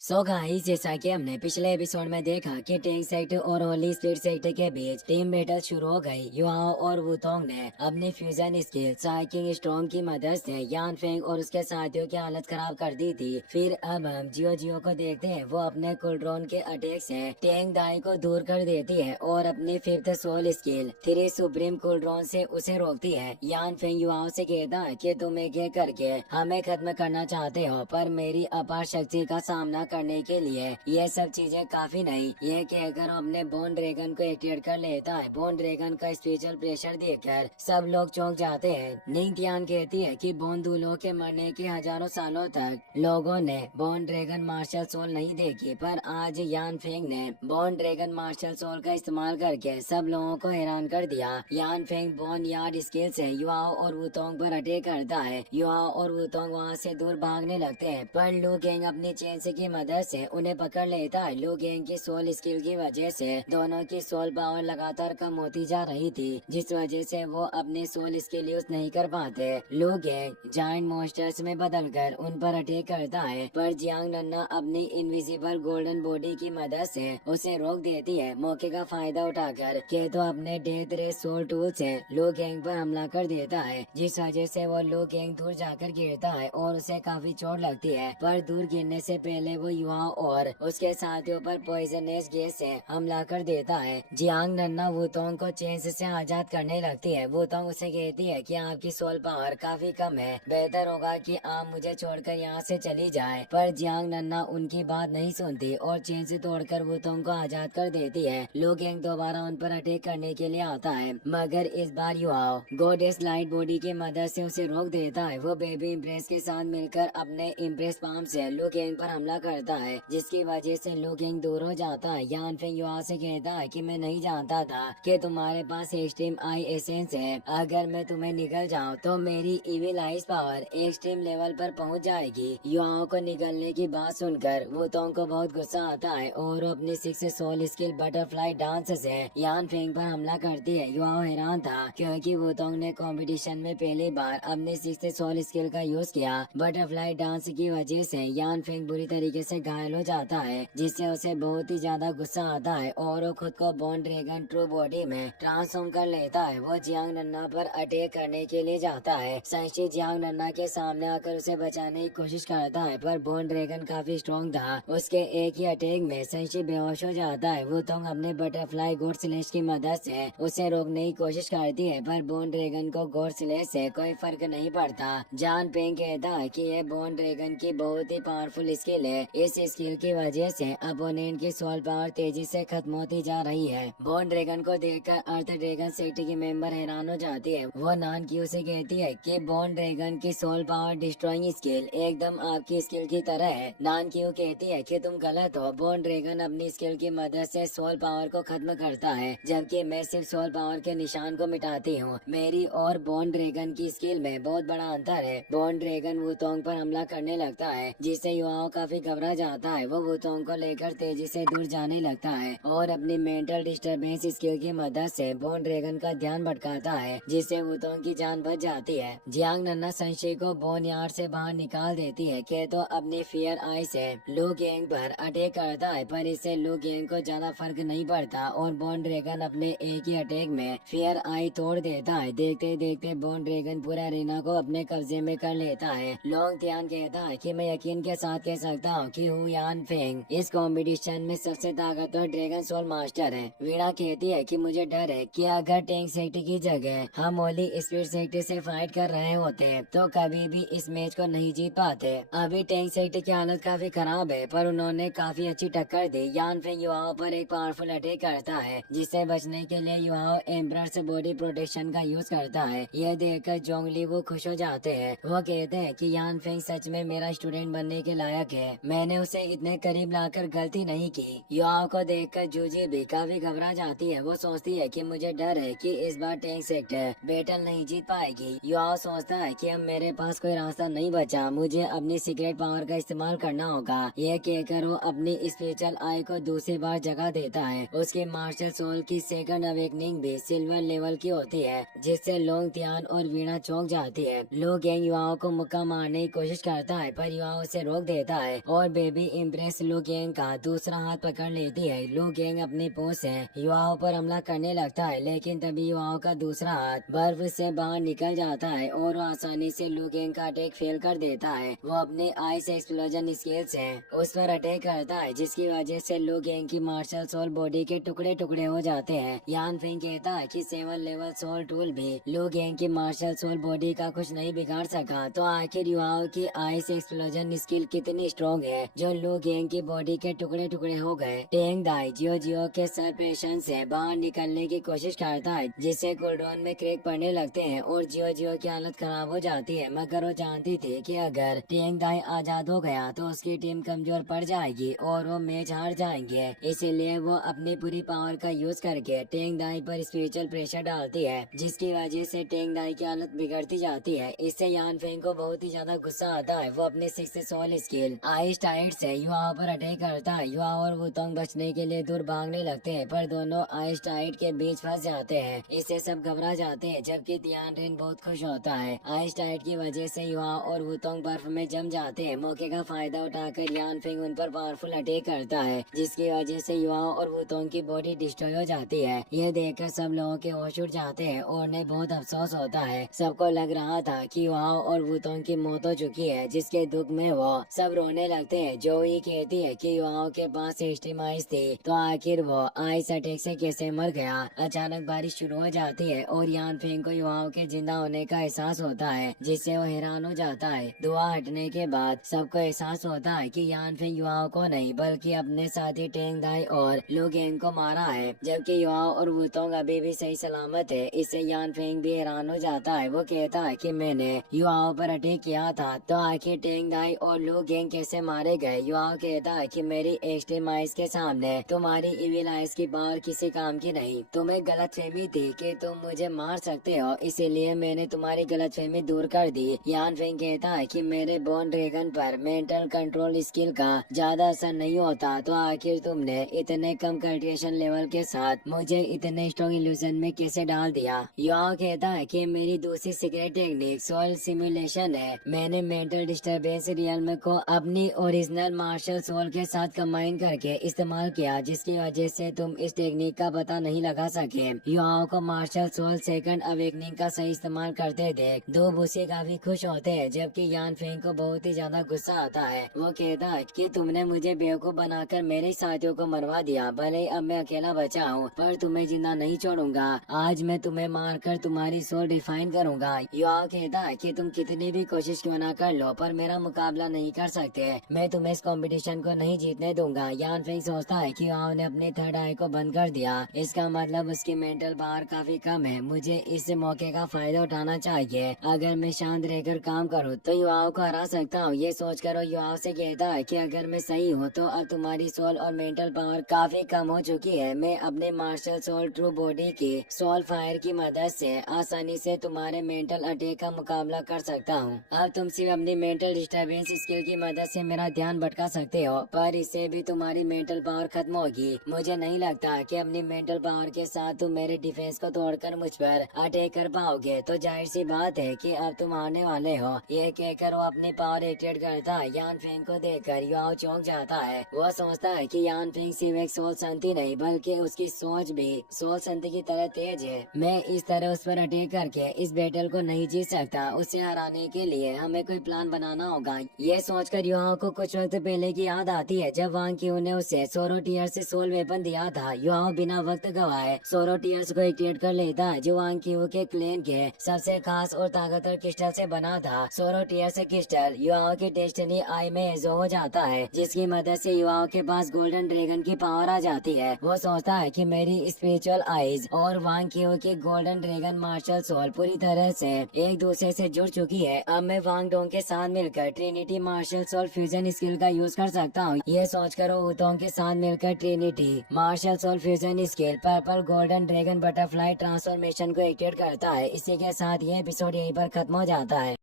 So guys, जैसा कि हमने पिछले एपिसोड में देखा कि टैंक सेक्टर और होली स्पीड सेक्टर के बीच टीम बैटल शुरू हो गई। युआओ और वुतोंग ने अपनी फ्यूजन स्किल साइकिंग स्ट्रॉन्ग की मदद से यान फेंग और उसके साथियों की हालत खराब कर दी थी। फिर अब हम जियो जियो को देखते हैं। वो अपने कुलड्रोन के अटैक से टैंक दाई को दूर कर देती है और अपनी fifth soul skill three supreme cauldron से उसे रोकती है। यान फेंग युआओ से कहता है कि तुम एक एक करके हमें खत्म करना चाहते हो, पर मेरी अपार शक्ति का सामना करने के लिए ये सब चीजें काफी नहीं। ये कहकर अपने बोन ड्रैगन को एक्टिवेट कर लेता है। बोन ड्रैगन का स्पेशल प्रेशर देखकर सब लोग चौंक जाते हैं। निंग तियान कहती है कि बोन दूल्हों के मरने के हजारों सालों तक लोगों ने बोन ड्रैगन मार्शल सोल नहीं देखी, पर आज यान फेंग ने बोन ड्रैगन मार्शल सोल का इस्तेमाल करके सब लोगों को हैरान कर दिया। यान फेंग बोन यार्ड स्किल से युआओ और वुतोंग पर अटैक करता है। युआओ और वुतोंग वहाँ से दूर भागने लगते हैं, पर लू गैंग अपनी चेन की मदद से उन्हें पकड़ लेता है। लू गैंग की सोल स्किल की वजह से दोनों की सोल पावर लगातार कम होती जा रही थी, जिस वजह से वो अपने सोल स्किल यूज नहीं कर पाते। लू गैंग जायंट मॉन्स्टर्स में बदलकर उन पर अटैक करता है, पर जियांग नन्ना अपनी इनविजिबल गोल्डन बॉडी की मदद से उसे रोक देती है। मौके का फायदा उठाकर केतो अपने डेथ रे सोल टूल से लू गैंग पर हमला कर देता है, जिस वजह से वो लू गैंग दूर जाकर गिरता है और उसे काफी चोट लगती है। पर दूर गिरने से पहले वो युआओ और उसके साथियों पर पॉइजनस गैस से हमला कर देता है। जियांग नन्ना वुतोंग को चेन से आजाद करने लगती है। वुतोंग उसे कहती है कि आपकी सोल पावर काफी कम है, बेहतर होगा कि आप मुझे छोड़कर यहाँ से चली जाए। पर जियांग नन्ना उनकी बात नहीं सुनती और चेन से तोड़कर वुतोंग को आजाद कर देती है। लू गैंग दोबारा उन पर अटैक करने के लिए आता है, मगर इस बार युआओ गॉडेस लाइट बॉडी की मदद से उसे रोक देता है। वो बेबी इम्प्रेस के साथ मिलकर अपने इम्प्रेस पाम से लू गैंग पर हमला करता है, जिसकी वजह से लू गैंग दूर हो जाता है। यान फेंग युआओ से कहता है कि मैं नहीं जानता था कि तुम्हारे पास एक्सट्रीम आई एसेंस है। अगर मैं तुम्हें निकल जाऊं तो मेरी evil ice power extreme level पर पहुंच जाएगी। युआओ को निकलने की बात सुनकर वुतोंग को बहुत गुस्सा आता है और वो अपनी six soul skill butterfly dance से यान फेंग पर हमला करती है। युआओ हैरान था क्योंकि वुतोंग ने कंपटीशन में पहली बार अपनी सिक्स सोल स्किल का यूज किया। बटरफ्लाई डांस की वजह से यान फेंग बुरी तरीके से घायल हो जाता है, जिससे उसे बहुत ही ज्यादा गुस्सा आता है और वो खुद को बोन ड्रैगन ट्रू बॉडी में ट्रांसफॉर्म कर लेता है। वो जियांग नन्ना पर अटैक करने के लिए जाता है। संशी जियांग नन्ना के सामने आकर उसे बचाने की कोशिश करता है, पर बोन ड्रैगन काफी स्ट्रॉन्ग था। उसके एक ही अटैक में संशी बेहोश हो जाता है। वुतोंग अपने बटरफ्लाई गॉड स्लेश की मदद से उसे रोकने की कोशिश करती है, पर बोन ड्रैगन को गॉड स्लेश से कोई फर्क नहीं पड़ता। जान पेंग कहता है कि ये बोन ड्रैगन की बहुत ही पावरफुल स्किल है। इस स्किल की वजह से अपोनेंट की सोल पावर तेजी से खत्म होती जा रही है। बोन ड्रैगन को देखकर अर्थ ड्रैगन सेक्टर की मेंबर हैरान हो जाती है। वो नान की उसे कहती है कि बोन ड्रैगन की सोल पावर डिस्ट्रॉइंग स्किल एकदम आपकी स्किल की तरह है। नान की वो कहती है कि तुम गलत हो। बोन ड्रैगन अपनी स्किल की मदद से सोल पावर को खत्म करता है, जबकि मैं सिर्फ सोल पावर के निशान को मिटाती हूँ। मेरी और बोन ड्रैगन की स्किल में बहुत बड़ा अंतर है। बोन ड्रैगन वुतोंग पर हमला करने लगता है, जिससे युवाओं काफी घबरा जाता है। वो वुतोंग को लेकर तेजी से दूर जाने लगता है और अपनी मेंटल डिस्टरबेंस स्किल की मदद से बोन ड्रैगन का ध्यान भटकाता है, जिससे वुतोंग की जान बच जाती है। जियांग नन्ना संशय को बोन यार्ड से बाहर निकाल देती है कि तो अपनी फियर आई से लू गैंग पर अटैक करता है, पर इससे लू गैंग को ज्यादा फर्क नहीं पड़ता और बोन ड्रैगन अपने एक ही अटैक में फियर आई तोड़ देता है। देखते देखते बोन ड्रैगन पूरा अरीना को अपने कब्जे में कर लेता है। लोंग तियान कहता है कि मैं यकीन के साथ कह सकता हूँ कि हु यान फेंग इस कंपटीशन में सबसे ताकतवर ड्रैगन सोल मास्टर है। वीणा कहती है कि मुझे डर है कि अगर टैंक सेक्टर की जगह हम ओली स्पीड सेक्टर से फाइट कर रहे होते तो कभी भी इस मैच को नहीं जीत पाते। अभी टैंक सेक्टर की हालत काफी खराब है, पर उन्होंने काफी अच्छी टक्कर दी। यान फेंग युवाओं पर एक पावरफुल अटैक करता है, जिससे बचने के लिए युवाओं एम्ब्रर्स बॉडी प्रोटेक्शन का यूज करता है। यह देखकर जोंगली वो खुश हो जाते हैं। वो कहते हैं कि यान फेंग सच में मेरा स्टूडेंट बनने के लायक है। मैंने उसे इतने करीब लाकर गलती नहीं की। युवाओं को देखकर जूजी भी काफी घबरा जाती है। वो सोचती है कि मुझे डर है कि इस बार टैंक सेक्टर बैटल नहीं जीत पाएगी। युवाओं सोचता है कि अब मेरे पास कोई रास्ता नहीं बचा, मुझे अपनी सीक्रेट पावर का इस्तेमाल करना होगा। यह कहकर वो अपनी स्पिरिचुअल आई को दूसरी बार जगह देता है। उसकी मार्शल सोल की सेकंड अवेकनिंग भी सिल्वर लेवल की होती है, जिससे लोंग तियान और वीणा चौंक जाती है। लू गैंग युवाओं को मुक्का मारने की कोशिश करता है, पर युवाओं उसे रोक देता है और बेबी इम्प्रेस लू गैंग का दूसरा हाथ पकड़ लेती है। लू गैंग अपनी पूंछ से युवाओं पर हमला करने लगता है, लेकिन तभी युवाओं का दूसरा हाथ बर्फ से बाहर निकल जाता है और वो आसानी से लू गैंग का अटैक फेल कर देता है। वो अपने आइस एक्सप्लोजन स्किल से उस पर अटैक करता है, जिसकी वजह से लू गैंग की मार्शल सोल बॉडी के टुकड़े टुकड़े हो जाते हैं। यान फेंग कहता है कि 7 लेवल सोल टूल भी लू गैंग की मार्शल सोल बॉडी का कुछ नहीं बिगाड़ सका। तो आखिर युवाओं की आइस एक्सप्लोजन स्किल कितनी स्ट्रॉन्ग है जो लू गैंग की बॉडी के टुकड़े टुकड़े हो गए। टेंग दाई जियो जियो के सरप्रेशन से बाहर निकलने की कोशिश करता है, जिससे कुलडोन में क्रैक पड़ने लगते हैं और जियो जियो की हालत खराब हो जाती है। मगर वो जानती थी कि अगर टेंग दाई आजाद हो गया तो उसकी टीम कमजोर पड़ जाएगी और वो मैच हार जाएंगे। इसीलिए वो अपनी पूरी पावर का यूज करके टेंग दाई पर स्पिरिचुअल प्रेशर डालती है, जिसकी वजह से टेंग दाई की हालत बिगड़ती जाती है। इससे यान फेंग को बहुत ही ज्यादा गुस्सा आता है। वो अपने 6 सोल स्किल आइस टाइट से युवाओं पर अटैक करता है। युवा और वुतोंग बचने के लिए दूर भागने लगते हैं, पर दोनों आइस टाइट के बीच फंस जाते हैं। इससे सब घबरा जाते हैं, जबकि तियान रेन बहुत खुश होता है। आइस टाइट की वजह से युवा और वुतोंग बर्फ में जम जाते हैं। मौके का फायदा उठाकर यान फेंग उन पर पावरफुल अटैक करता है, जिसकी वजह से युवा और वुतोंग की बॉडी डिस्ट्रॉय हो जाती है। यह देखकर सब लोगों के होश उड़ जाते हैं और उन्हें बहुत अफसोस होता है। सबको लग रहा था कि युवा और वुतोंग की मौत हो चुकी है, जिसके दुख में वो सब रोने लगते हैं। जोई कहती है कि युवाओं के पास स्टीम आइस थी, तो आखिर वो आइस अटैक से कैसे मर गया। अचानक बारिश शुरू हो जाती है और यान फेंग को युवाओं के जिंदा होने का एहसास होता है, जिससे वो हैरान हो जाता है। धुआं हटने के बाद सबको एहसास होता है कि यान फेंग युवाओं को नहीं बल्कि अपने साथी टेंग दाई और लू गैंग को मारा है, जबकि युवाओं और वुतोंग अभी भी सही सलामत है। इससे यान फेंग भी हैरान हो जाता है। वो कहता है कि मैंने युवाओं पर अटैक किया था, तो आखिर टेंग दाई और लू गैंग कैसे मारे गए। युवाओं कहता है कि मेरी एक्सट्रीम आइस के सामने तुम्हारी इविल आइस की पावर किसी काम की नहीं। तुम्हें गलतफहमी थी कि तुम मुझे मार सकते हो, इसीलिए मैंने तुम्हारी गलतफहमी दूर कर दी। यान फेंग कहता है कि मेरे बोन ड्रैगन पर मेंटल कंट्रोल स्किल का ज्यादा असर नहीं होता, तो आखिर तुमने इतने कम कल्टिवेशन लेवल के साथ मुझे इतने स्ट्रॉन्ग इल्यूजन में कैसे डाल दिया। युवाओं कहता है कि मेरी दूसरी सीक्रेट टेक्निक सोल सिमुलेशन है। मैंने मेंटल डिस्टर्बेंस रियल्म को अपनी ओरिजिनल मार्शल सोल के साथ कंबाइन करके इस्तेमाल किया, जिसकी वजह से तुम इस टेक्निक का पता नहीं लगा सके। युवाओं को मार्शल सोल सेकंड अवेकनिंग का सही इस्तेमाल करते देख दो बुसे काफी खुश होते हैं, जबकि यान फेंग को बहुत ही ज्यादा गुस्सा आता है। वो कहता है कि तुमने मुझे बेवकूफ बनाकर मेरे साथियों को मरवा दिया। भले अब मैं अकेला बचा हूँ, पर तुम्हें जिंदा नहीं छोड़ूंगा। आज मैं तुम्हें मारकर तुम्हारी सोल डिफाइन करूंगा। युवाओं कहता है कि तुम कितनी भी कोशिश क्यों ना कर लो, पर मेरा मुकाबला नहीं कर सकते। मैं तुम्हें इस कंपटीशन को नहीं जीतने दूंगा। यान फेंग सोचता है कि युवाओं ने अपने थर्ड आई को बंद कर दिया, इसका मतलब उसकी मेंटल पावर काफी कम है। मुझे इस मौके का फायदा उठाना चाहिए। अगर मैं शांत रहकर काम करूँ तो युवाओं को हरा सकता हूँ। ये सोचकर वो युवाओं से कहता है कि अगर मैं सही हूँ तो अब तुम्हारी सोल और मेंटल पावर काफी कम हो चुकी है। मैं अपने मार्शल सोल ट्रू बॉडी की सोल फायर की मदद से आसानी से तुम्हारे मेंटल अटैक का मुकाबला कर सकता हूँ। अब तुम सिर्फ अपनी मेंटल डिस्टर्बेंस स्किल की मदद से मेरा ध्यान भटका सकते हो, पर इससे भी तुम्हारी मेंटल पावर खत्म होगी। मुझे नहीं लगता कि अपनी मेंटल पावर के साथ तुम मेरे डिफेंस को तोड़कर मुझ पर अटैक कर पाओगे, तो जाहिर सी बात है कि अब तुम आने वाले हो। ये कहकर वो अपनी पावर एक्टिवेट करता है। यान फेंग को देखकर युवाओं चौंक जाता है। वो सोचता है कि यान फेंग सिर्फ एक सोल संती नहीं बल्कि उसकी सोच भी सोल संती की तरह तेज है। मैं इस तरह उस पर अटैक करके इस बैटल को नहीं जीत सकता। उसे हराने के लिए हमें कोई प्लान बनाना होगा। ये सोचकर युवाओं को कुछ वक्त पहले की याद आती है, जब वांग क्यू ने उसे सोरो टीयर से सोल वेपन दिया था। युवाओं बिना वक्त गवाए सोरो टीयर्स को एक्टिवेट कर लेता है, जो वांग क्यू के क्लेन के सबसे खास और ताकतवर क्रिस्टल से बना था। सोरो टीयर से क्रिस्टल युवाओं की डेस्टिनी आई में एजो हो जाता है, जिसकी मदद से युवाओं के पास गोल्डन ड्रैगन की पावर आ जाती है। वो सोचता है कि मेरी स्पिरिचुअल आइज और वांग क्यू की गोल्डन ड्रैगन मार्शल सोल पूरी तरह से एक दूसरे से जुड़ चुकी है। अब मैं वांग डोंग के साथ मिलकर trinity martial soul fusion skill का यूज कर सकता हूँ। ये सोचकर वो उतोंग के साथ मिलकर trinity martial soul fusion skill purple golden dragon butterfly transformation को एक्टिवेट करता है। इसी के साथ ये एपिसोड यहीं पर खत्म हो जाता है।